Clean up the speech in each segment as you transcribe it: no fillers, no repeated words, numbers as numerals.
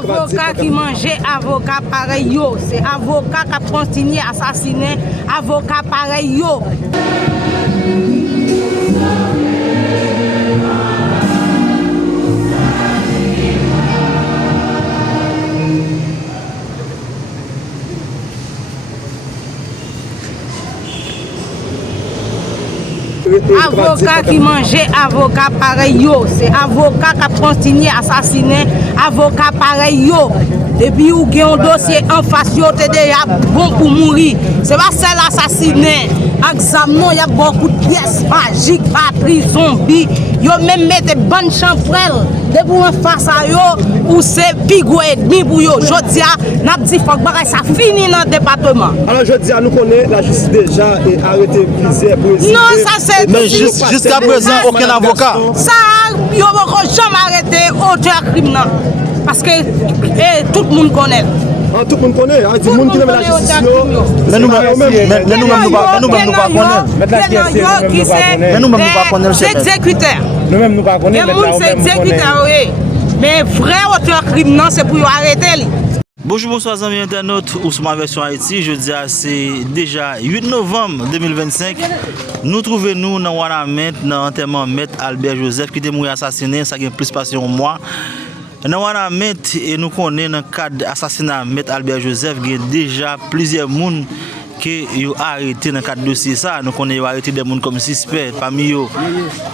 avocat qui mangeait avocat pareil yo, c'est avocat qui a continué à assassiner avocat pareil yo. Avocat qui mangeait avocat pareil yo, c'est avocat qui a continué à assassiner avocat pareil yo. Depuis ou gen un dossier en face yo te déjà bon pour mourir. C'est pas seul assassiné. Examen, il y a beaucoup de pièces magiques, patrie, zombies. Yo même mette bonne champrelle. Depuis en face à yo ou c'est pigo et demi pour yo. Jodia n'a dit faut que ça finit dans le département. Alors jodia nous connaît la justice déjà et arrêté plusieurs policiers. Non, ça c'est mais jusqu'à présent aucun avocat. Ça yo pas jamais arrêté auteur criminel. Parce que tout le monde connaît. Ah, tout le monde connaît, hein, tout le monde qui aime la justice. Mais nous-mêmes nous pas connaître. Mais nous-mêmes nous pas connaître. C'est exécuteur. Nous-mêmes nous pas connaître. C'est exécuteur, oui. Mais vrai auteur criminel, c'est pour arrêter. Bonjour, bonsoir amis internautes, Ousmane version Haïti. Je dis c'est déjà 8 novembre 2025. Nous trouvons dans Wanamet, dans l'enterrement Maître Albert Joseph qui était mort assassiné, ça a plus passé un mois. Dans Wanamet, et nous connaissons dans le cadre d'assassinat Maître Albert Joseph, il y a déjà plusieurs personnes qui ont arrêté dans le cadre de dossier. Nous connaissons arrêté des gens comme suspects, parmi eux,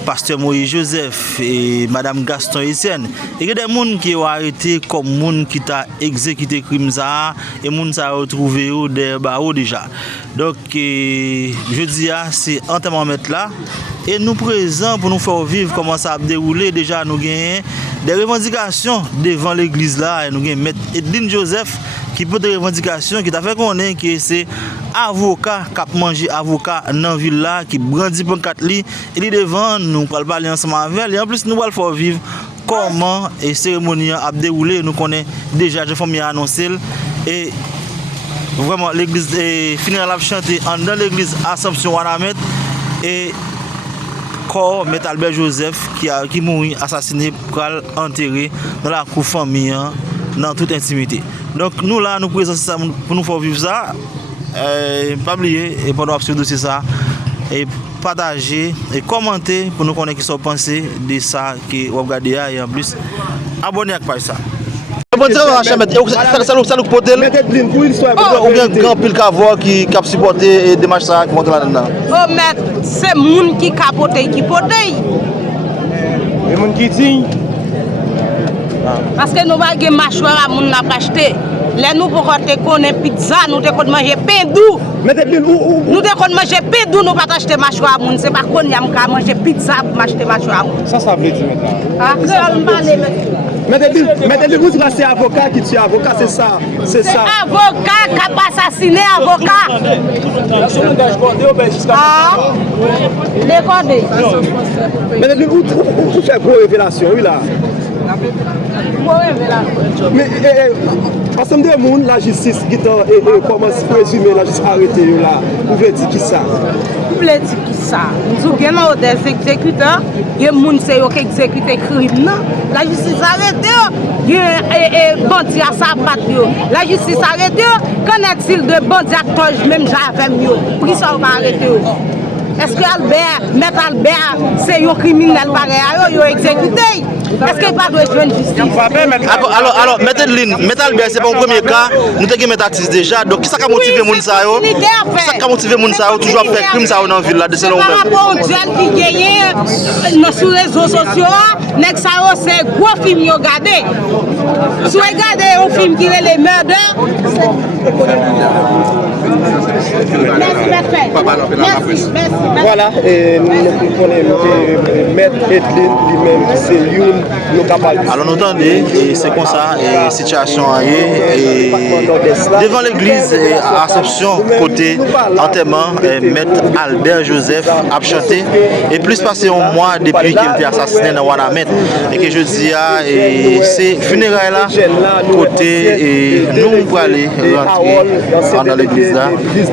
Pasteur Moïse Joseph et Madame Gaston Etienne. Il y a des gens qui ont arrêté comme gens qui ont exécuté le crime et gens qui ont retrouvé des barreaux déjà. Donc, je dis, c'est entièrement mettre là. Et nous présents pour nous faire vivre comment ça a déroulé. Déjà, nous gagnons des revendications devant l'église là. Et nous gagnons Maître Edline Joseph qui peut des revendications qui t'a fait connaître que c'est avocat qui a mangé avocat dans la ville là, qui brandit pour 4 lits. Et il devant nous pour parler ensemble avec. Et en plus, nous allons faire vivre comment la cérémonie a déroulé. Nous connaissons déjà, j'ai fait annoncer. Et vraiment, l'église finira la chanter dans l'église Assomption Wanamet. Et corps Maître Albert Joseph qui mourut assassiné pour enterrer dans la cour famille dans toute intimité. Donc nous là nous présentons ça pour nous faire vivre ça. Pas oublier et pendant absolument dossier ça et partager et commenter pour nous connaître qui sont pensés de ça que vous regardez et en plus abonnez à ça. Bon dire ça nous porte ou bien grand pile cavor qui cap supporter et démarche ça qui monte là-dedans. Oh maître, c'est moun qui capote qui pote. Et moun qui dit parce que nous pas gen mâchoire à moun n'a pas acheté. Là nous pour te connaître pizza, nous te connaître manger pain doux. Nous te connaître manger pain doux, nous pas acheter mâchoire à moun, c'est pas qu'on y a manger pizza pour m'acheter mâchoire à moun. ça veut dire maintenant. Ah, on parler Mais vous c'est avocat qui tue avocat, c'est ça. C'est ça. Avocat qui a assassiné avocat. Ah, décodé. Mais vous faites vos révélations, oui là. Mais ensemble de monde, la justice qui commence à présumer la justice arrêtée là, vous voulez dire qui ça? Vous voulez dire qui ça? Nous avons des exécuteurs, il y a des gens qui exécutent le crime. La justice arrête, il y a des bandits à sa patte. La justice arrête, qu'en est-il de bandits acteurs même j'avais mieux? Pour qui ça va arrêter? Est-ce que Albert, Maître Albert, c'est un criminel pareil, il a exécuté? Est-ce qu'il n'y a pas de joindre justice? Alors, Maître Albert, c'est pas le premier cas, nous avons mis artiste déjà, donc qui ça a motivé les gens? Qui ça a motivé les gens toujours à faire crime dans la ville là, de selon par rapport au duel qui gagne sur les réseaux sociaux, c'est un gros film qui regardé. Si vous regardez un film qui est les meurtres, merci. Voilà, et nous connaissons Maître Edline lui-même qui c'est une capable. Alors nous entendons, c'est comme ça, et situation et devant l'église à Assomption, côté enterrement, Maître Albert Joseph a chanté, et plus passé un mois depuis qu'il a été assassiné dans Wanamet, et que je dis, c'est funérailles là, côté, et nous pour aller rentrer dans l'église là,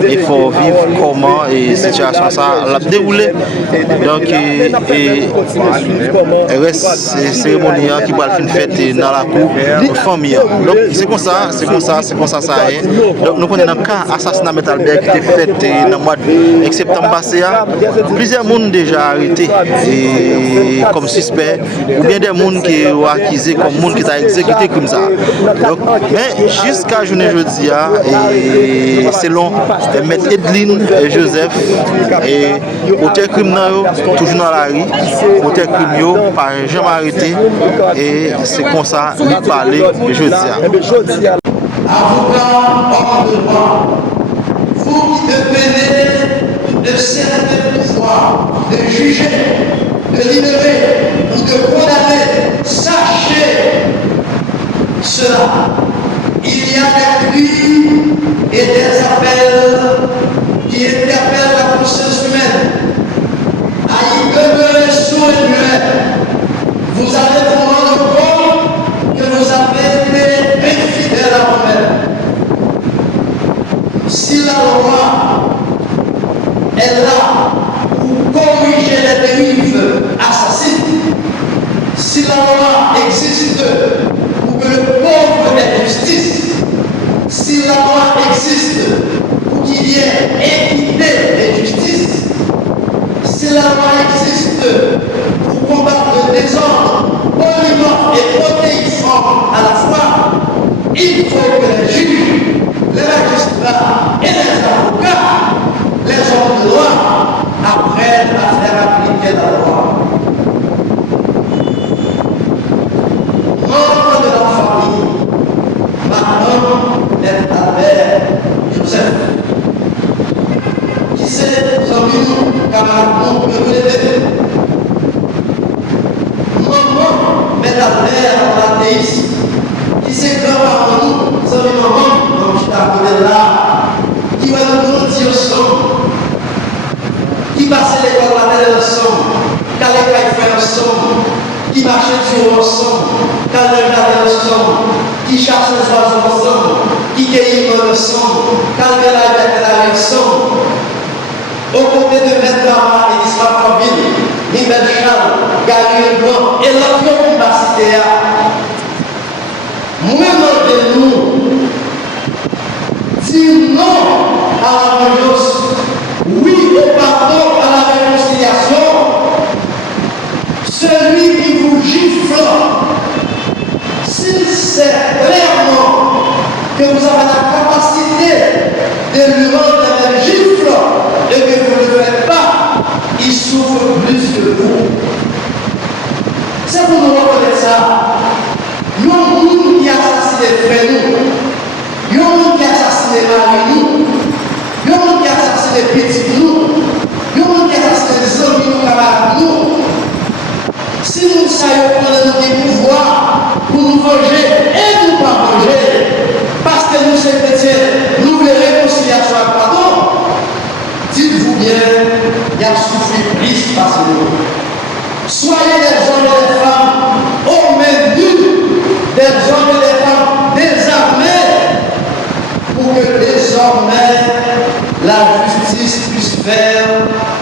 il faut vivre comment et situation ça l'a déroulé. Donc, il reste cérémonie qui va être faite dans la cour pour famille. Donc c'est comme ça ça est. Donc nous connaissons un cas assassinat M. Albert qui était fait dans le mois de septembre passé. Plusieurs personnes déjà arrêtés comme suspects ou bien des gens qui ont accusé comme gens qui ont exécuté comme ça. Donc, mais jusqu'à journée jeudi, et selon M. Edline Joseph, et auteur criminel toujours dans la rue, auteur criminel par jamais arrêté, et c'est comme ça qu'il parlait jeudi. Avocat, homme de droit, vous qui dépendez de certains pouvoirs, de juger, de libérer ou de condamner, sachez cela. Il y a des cris et des appels qui interpellent la conscience humaine à y demeurer sourd et muet. Vous allez vous rendre compte que vous avez été infidèles à vous-même. Si la loi est là pour corriger les dérives assassines, si la loi existe pour que le pauvre ait justice, si la loi existe pour qu'il y ait équité et justice, si la loi existe pour combattre le désordre polymorphe et protéiforme à la fois, il faut que les juges, les magistrats et les avocats, les hommes de loi, apprennent à faire appliquer la loi. Membre de la famille, Madame Albert Joseph, qui s'est envenu camarades que vous l'avez. Maman Albert l'athéiste, qui s'est grand par nous, sans maman, comme je t'appelais là, qui va nous grandir ensemble, qui passait l'école maternelle ensemble, qui allait faire ensemble, qui marchait sur ensemble, qui allait regarder ensemble, qui chasse les oiseaux ensemble, qui cueillit ensemble, qui allait la ensemble. Aux côtés de Maître Bama et d'Israël Fabille, Mimel Charles, Gary Blanc et l'autre qui va citer moi de nous, dis non à la vengeance, oui au pardon, à la réconciliation. Celui qui vous gifle, s'il sait clairement que vous avez la capacité de lui rendre un gifle et que vous ne le faites pas, il souffre plus que vous. C'est pour nous reconnaître ça. Il y a un monde qui a assassiné frère nous. Il y a un monde qui a assassiné mari nous. Il y a un monde qui a assassiné petit nous. Il y a un monde qui a assassiné les amis nous, camarades nous. Si nous savions prendre des pouvoirs pour nous venger et nous pas venger, parce que nous sommes chrétiens, nous voulons réconciliation avec pardon, dites-vous bien, il y a souffert plus parce que nous. Soyez des hommes et des femmes au menu, des hommes et des femmes désarmés, pour que désormais la justice puisse faire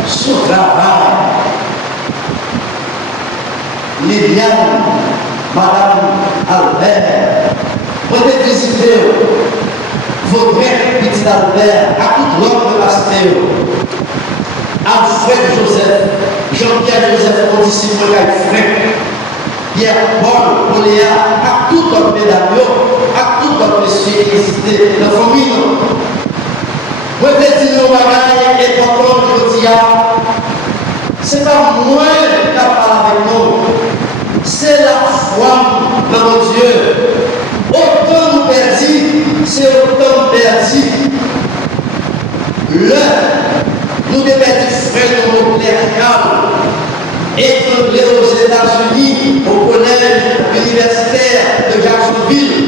son travail. Liliane, Madame Albert, vous avez visité votre petit Albert à toute l'ordre de la cité. Alfred Joseph, Jean-Pierre Joseph, mon disciple Fred, Pierre Paul, Oléa, à tout notre pédagogue, à tout notre monsieur qui existait dans la famille. Vous avez dit nos bagages et pourtant je dis, ce n'est pas moi qui parle avec nous. C'est la foi dans mon Dieu. Autant nous perdit, c'est autant nous perdit. Nous devons être frères de nos cléricales, étrangers aux États-Unis, au collège universitaire de Jacksonville.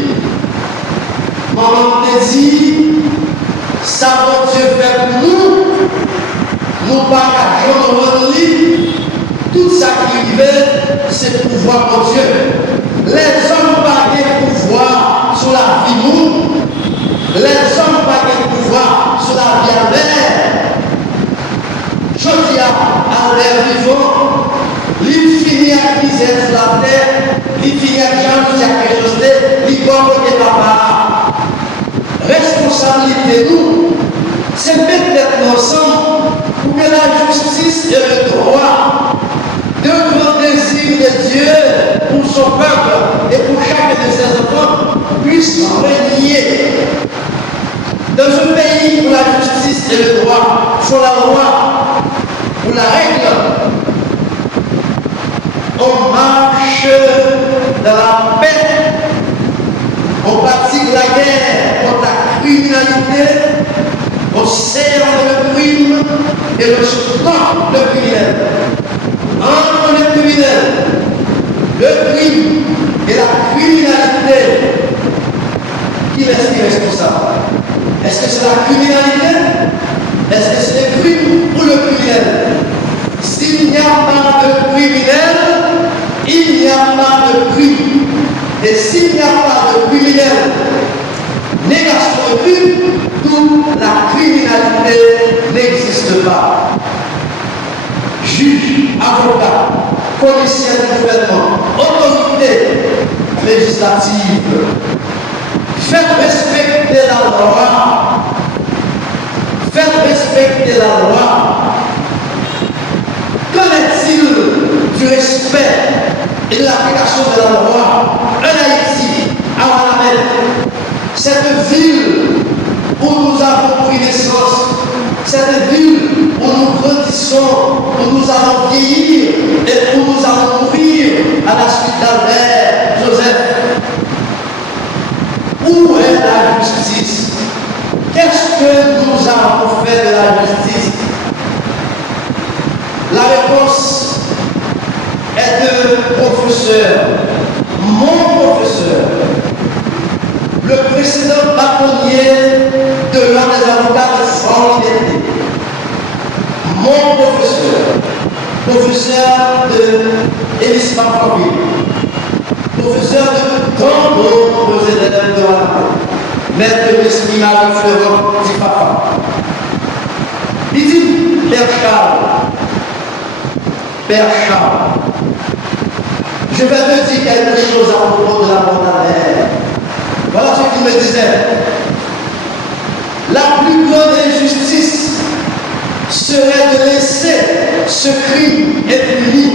Maman te dit, ça va Dieu fait pour nous pas qu'à Jean tout ça qui vivait, c'est pouvoir de Dieu. Les hommes pas de pouvoir sur la vie nous. Les hommes pas de pouvoir sur la vie Albert. Je dis à Albert vivant, il finit à misère sur la terre, responsabilité, nous, c'est peut-être ensemble pour que la justice et le droit, deux grands désirs de Dieu pour son peuple et pour chacun de ses enfants, puissent régner. Dans un pays où la justice et le droit font la loi, où la règle, on marche dans la paix, on pratique la guerre contre la criminalité, on serre le crime et on stoppe le criminel. Entre le criminel, le crime et la criminalité, qui reste responsable? Est-ce que c'est la criminalité? Est-ce que c'est le crime ou le criminel? S'il n'y a pas de criminel, il n'y a pas de crime. Et s'il n'y a pas de criminel, négation de crime, toute la criminalité n'existe pas. Juge, avocat, policier du gouvernement, autorité législative, faites respecter la loi. Faites respecter la loi. Qu'en est-il du respect et de l'application de la loi en Haïti, à Wanamène, cette ville où nous avons pris naissance, cette ville où nous grandissons, où nous allons vieillir et où nous allons mourir à la suite d'Albert Joseph? Où est la justice? Qu'est-ce que nous avons fait de la justice? La réponse est de professeur, mon professeur, le précédent bâtonnier de l'ordre des avocats de France-Liberté, mon professeur de Élise Marcovi, professeur de tant d'autres élèves de la maître de l'Esmina de Fleuron dit papa. Il dit, Père Charles, je vais te dire quelque chose à propos de la montagne. Voilà ce qu'il me disait. La plus grande injustice serait de laisser ce crime impuni.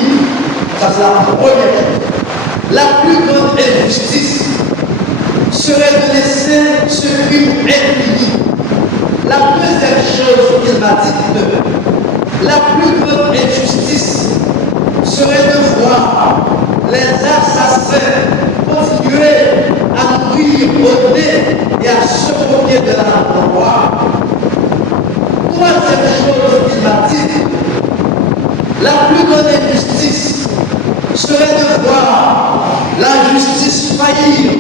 Ça, c'est la première chose. La plus grande injustice serait de laisser ce crime impuni. La deuxième chose qu'il m'a dit, la plus grande injustice serait de voir les assassins continuer à nourrir au nez et à se moquer de la loi. Troisième chose qu'il m'a dit, la plus grande injustice serait de voir la justice faillir,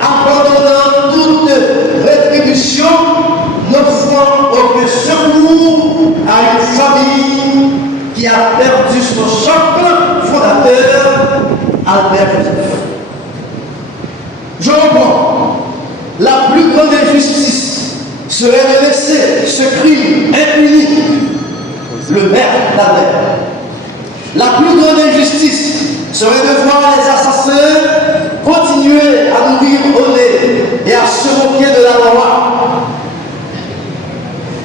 abandonnant toute rétribution, n'offrant aucun secours à une famille qui a perdu son socle fondateur, Albert Joseph. Je reprends. La plus grande injustice serait de laisser ce crime impuni, le maire d'Albert. La plus grande injustice serait de voir les assassins continuer à nourrir au nez et à se moquer de la loi.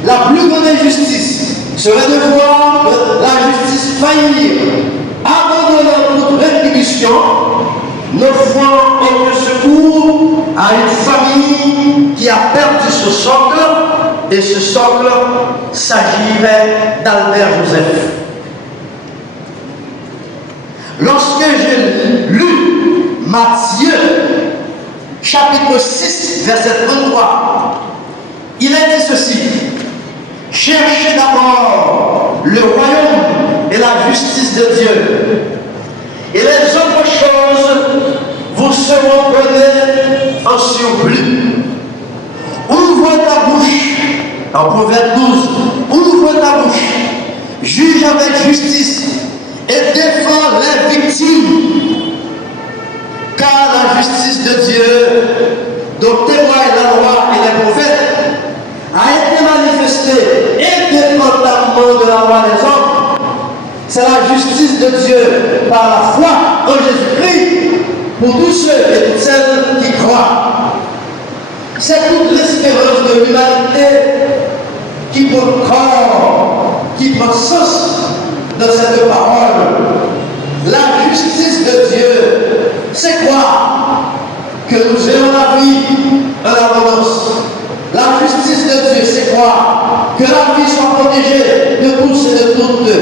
La plus grande injustice serait de voir la justice faillir, abandonnant toute rétribution, n'offrant aucun secours à une famille qui a perdu ce socle, et ce socle s'agirait d'Albert Joseph. Lorsque j'ai lu Matthieu, chapitre 6, verset 33, il est dit ceci: cherchez d'abord le royaume et la justice de Dieu, et les autres choses vous seront données en surplus. Ouvre ta bouche, en Proverbe 12, ouvre ta bouche, juge avec justice et défends les victimes, car la justice de Dieu, dont témoignent la loi et les prophètes, a été manifestée indépendamment de la loi des hommes. C'est la justice de Dieu par la foi en Jésus-Christ pour tous ceux et toutes celles qui croient. C'est toute l'espérance de l'humanité prend corps, qui prend sens dans cette parole. La justice de Dieu, c'est quoi? Que nous ayons la vie en abondance. La justice de Dieu, c'est quoi? Que la vie soit protégée de tous et de toutes.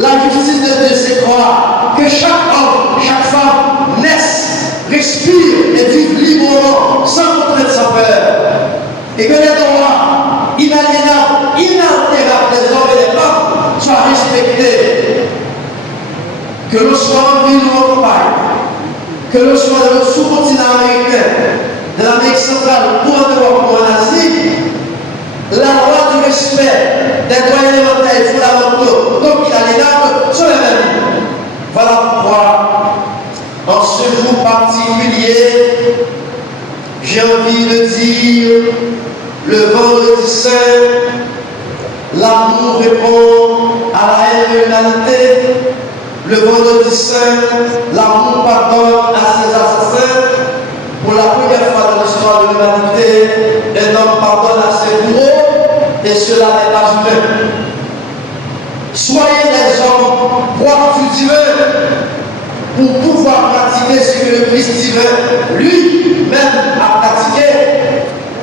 La justice de Dieu, c'est quoi? Que chaque homme, chaque femme naisse, respire et vive librement, sans contrainte, sans peur. Et que les droits inaliénables, inaltérables des hommes et des femmes soient respectés. Que l'on soit en ville ou en campagne, que l'on soit dans le sous-continent américain, de l'Amérique centrale ou en Europe ou en Asie, la loi du respect des droits élémentaires et fondamentaux, donc inaliénables, sont les mêmes. Voilà pourquoi, en ce jour particulier, j'ai envie de dire, le vendredi saint, l'amour répond à la haine de l'humanité. Le vendredi saint, l'amour pardonne à ses assassins. Pour la première fois dans l'histoire de l'humanité, un homme pardonne à ses bourreaux, et cela n'est pas humain. Soyez des hommes proactifs divins pour pouvoir pratiquer ce que le Christ divin lui-même a pratiqué.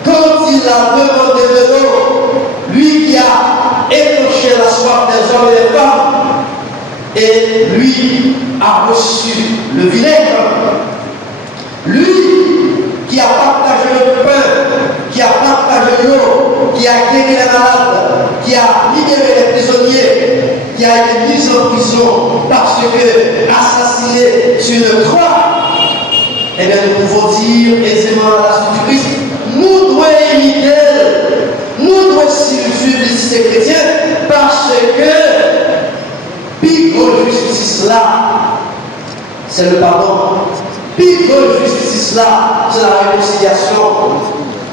Quand il a demandé de l'eau, lui qui a étanché la soif des hommes et des femmes, et lui a reçu le vinaigre. Lui qui a partagé le pain, qui a partagé l'eau, qui a guéri les malades, qui a libéré les prisonniers, qui a été mis en prison parce que assassiné sur une croix, eh bien nous pouvons dire aisément à la suite du Christ, nous devons imiter, nous devons suivre ces chrétiens parce que pire justice là, c'est le pardon. Pire justice là, c'est la réconciliation.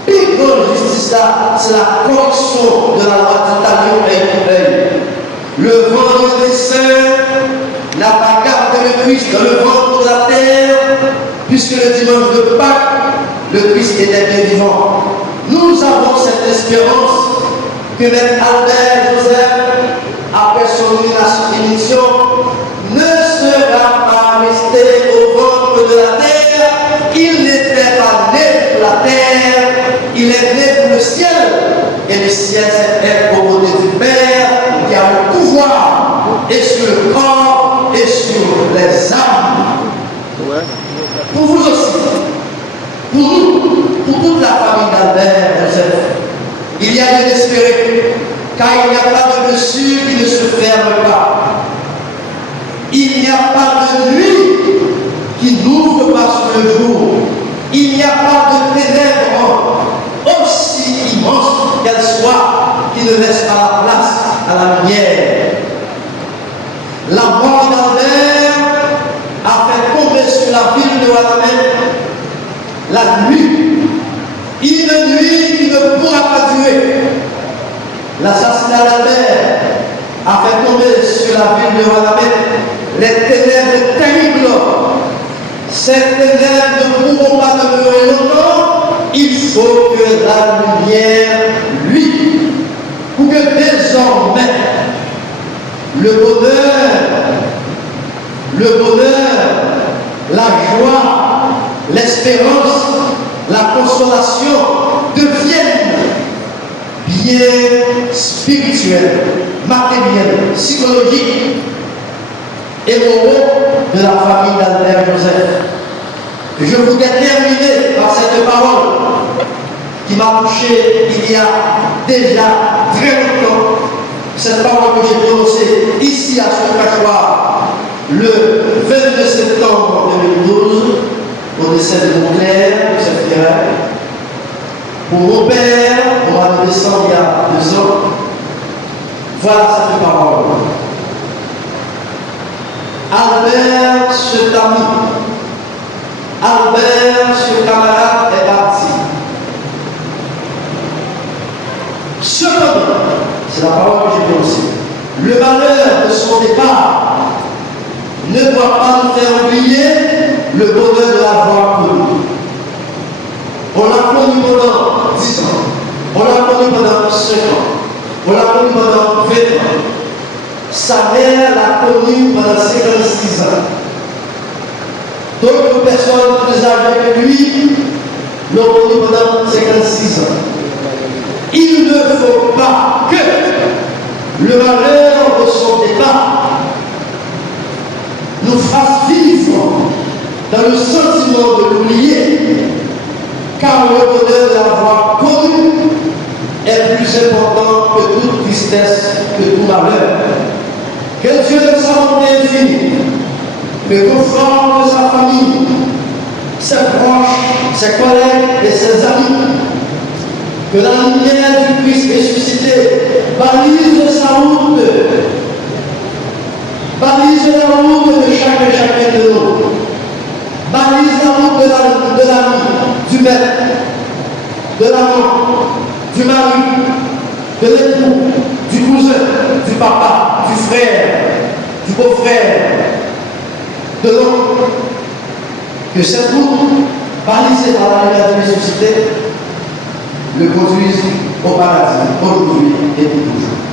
Pire justice là, c'est la correction de la loi du talion et du Le vendredi saint n'a pas gardé le Christ dans le ventre de la terre, puisque le dimanche de Pâques, le Christ était bien vivant. Nous avons cette espérance que même Albert Joseph, après son émission, ne sera pas resté au ventre de la terre. Il n'était pas né pour la terre, il est né pour le ciel. Et le ciel, c'est la volonté du Père qui a le pouvoir et sur le corps et sur les âmes. Pour vous aussi, pour nous, pour toute la famille d'Albert Joseph, il y a de l'espérer, car il n'y a pas de blessure qui ne se ferme pas. Il n'y a pas de nuit qui n'ouvre pas sur le jour. Il n'y a pas de ténèbres aussi immenses qu'elles soient qui ne laissent pas la place à la lumière. La mort d'Albert a fait tomber sur la ville de Ouadamène la nuit. Une nuit qui ne pourra pas durer. L'assassinat d'Albert a fait tomber sur la ville de Ouadamène les ténèbres terribles. Ces ténèbres ne pourront pas demeurer longtemps. Il faut que la lumière luit pour que désormais le bonheur, la joie, l'espérance, la consolation deviennent bien spirituels, matériels, psychologiques et moraux de la famille d'Albert Joseph. Je voudrais terminer par cette parole qui m'a touché il y a déjà très longtemps. Cette parole que j'ai prononcée ici à ce cachoir le 22 septembre 2012 au décès de mon clerc, de cette funéraille. Pour mon père, au mois de décembre il y a 2 ans, voilà cette parole. Albert, cet ami, Albert, ce camarade est parti. Cependant, c'est la parole que j'ai prononcée, le malheur de son départ ne doit pas nous faire oublier le bonheur de l'avoir connu. On l'a connu pendant 10 ans, on l'a connu pendant 5 ans, On l'a connu pendant 20 ans. Sa mère l'a connu pendant 56 ans. D'autres personnes plus âgées que lui l'ont connu pendant 56 ans. Il ne faut pas que le malheur de son départ nous fasse vivre dans le sentiment de l'oublier, car le bonheur de l'avoir connu est plus important que toute tristesse, que tout malheur. Que Dieu de sa bonté infinie me conforme de sa famille, ses proches, ses collègues et ses amis. Que la lumière du Christ ressuscité balise sa route, balise la route de chacun de nous, balise la route de l'ami, du maître, de l'amant, du mari, de l'époux, du cousin, du papa, du frère, du beau-frère, de l'oncle. Que cette route, balisée par la lumière du ressuscité, le conduise au paradis, aujourd'hui et pour toujours.